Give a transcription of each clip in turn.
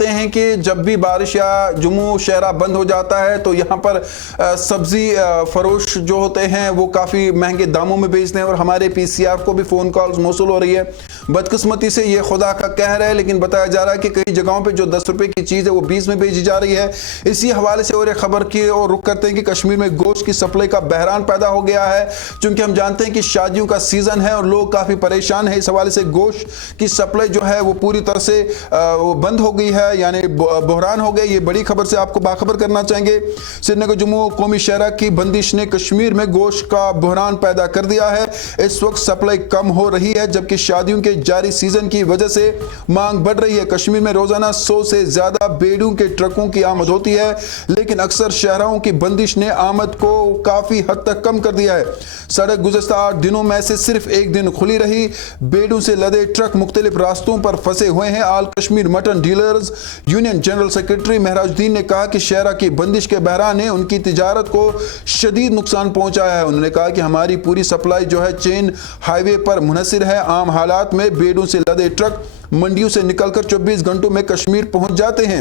جانتے ہیں کہ جب بھی بارش یا جموں شہرہ بند ہو جاتا ہے تو یہاں پر سبزی فروش جو ہوتے ہیں وہ کافی مہنگے داموں میں بیچتے ہیں، اور ہمارے پی سی آر کو بھی فون کالز موصول ہو رہی ہے۔ بدقسمتی سے یہ خدا کا قہر ہے، لیکن بتایا جا رہا ہے کہ کئی جگہوں پہ جو 10 روپے کی چیز ہے وہ 20 میں بیچی جا رہی ہے۔ اسی حوالے سے اور ایک خبر کی اور رخ کرتے ہیں کہ کشمیر میں گوشت کی سپلائی کا بحران پیدا ہو گیا ہے، چونکہ ہم جانتے ہیں کہ شادیوں کا سیزن ہے اور لوگ کافی پریشان ہیں۔ اس حوالے سے گوشت کی سپلائی جو ہے وہ پوری طرح سے بند ہو گئی ہے، یعنی بحران ہو گیا۔ یہ بڑی خبر سے آپ کو باخبر کرنا چاہیں گے۔ سری نگر جموں قومی شاہراہ کی بندش نے کشمیر میں گوشت کا بحران پیدا کر دیا ہے۔ اس وقت سپلائی کم ہو رہی ہے، جبکہ شادیوں کے جاری سیزن کی وجہ سے مانگ بڑھ رہی ہے۔ کشمیر میں روزانہ 100 سے زیادہ بیڑیوں کے ٹرکوں کی آمد ہوتی ہے، لیکن اکثر شاہراہوں کی بندش نے آمد کو کافی حد تک کم کر دیا ہے۔ سڑک گزشتہ 8 دنوں میں سے صرف ایک دن کھلی رہی۔ بیڑیوں سے لدے ٹرک مختلف راستوں پر پھنسے ہوئے ہیں۔ All Kashmir mutton dealers union general secretary Mehraj uddin نے کہا کہ شاہراہ کی بندش کے بحران نے ان کی تجارت کو شدید نقصان پہنچایا ہے۔ انہوں نے کہا کہ ہماری پوری سپلائی جو ہے چین ہائی وے پر منحصر ہے۔ عام حالات میں بیڑیوں سے لدے ٹرک منڈیوں سے نکل کر 24 گھنٹوں میں کشمیر پہنچ جاتے ہیں۔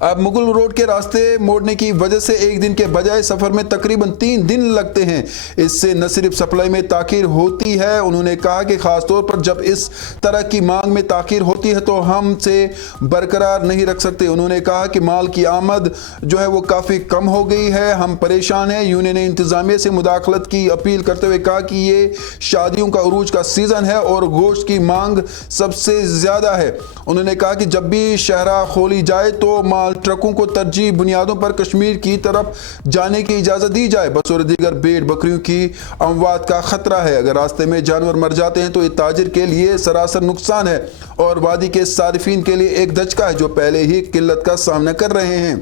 اب مغل روڈ کے راستے موڑنے کی وجہ سے ایک دن کے بجائے سفر میں تقریباً 3 دن لگتے ہیں۔ اس سے نہ صرف سپلائی میں تاخیر ہوتی ہے، انہوں نے کہا کہ خاص طور پر جب اس طرح کی مانگ میں تاخیر ہوتی ہے تو ہم سے برقرار نہیں رکھ سکتے۔ انہوں نے کہا کہ مال کی آمد جو ہے وہ کافی کم ہو گئی ہے، ہم پریشان ہیں۔ یونین نے انتظامیہ سے مداخلت کی اپیل کرتے ہوئے کہا کہ یہ شادیوں کا عروج کا سیزن ہے اور گوشت کی مانگ سب سے زیادہ ہے۔ انہوں نے کہا کہ جب بھی شاہراہ کھولی جائے تو مال ٹرکوں کو ترجیحی بنیادوں پر کشمیر کی طرف جانے کی اجازت دی جائے۔ بطور دیگر بھیڑ بکریوں کی اموات کا خطرہ ہے۔ اگر راستے میں جانور مر جاتے ہیں تو یہ تاجر کے لیے سراسر نقصان ہے اور وادی کے صارفین کے لیے ایک دھچکا ہے جو پہلے ہی قلت کا سامنا کر رہے ہیں۔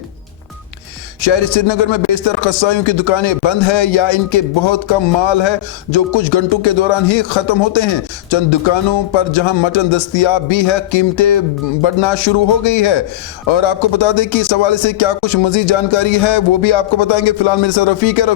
شہری سری نگر میں بیشتر قصائیوں کی دکانیں بند ہیں یا ان کے بہت کم مال ہے جو کچھ گھنٹوں کے دوران ہی ختم ہوتے ہیں۔ چند دکانوں پر جہاں مٹن دستیاب بھی ہے، قیمتیں بڑھنا شروع ہو گئی ہے۔ اور آپ کو بتا دیں کہ اس حوالے سے کیا کچھ مزید جانکاری ہے وہ بھی آپ کو بتائیں گے۔ فی الحال میرے ساتھ رفیق ہے۔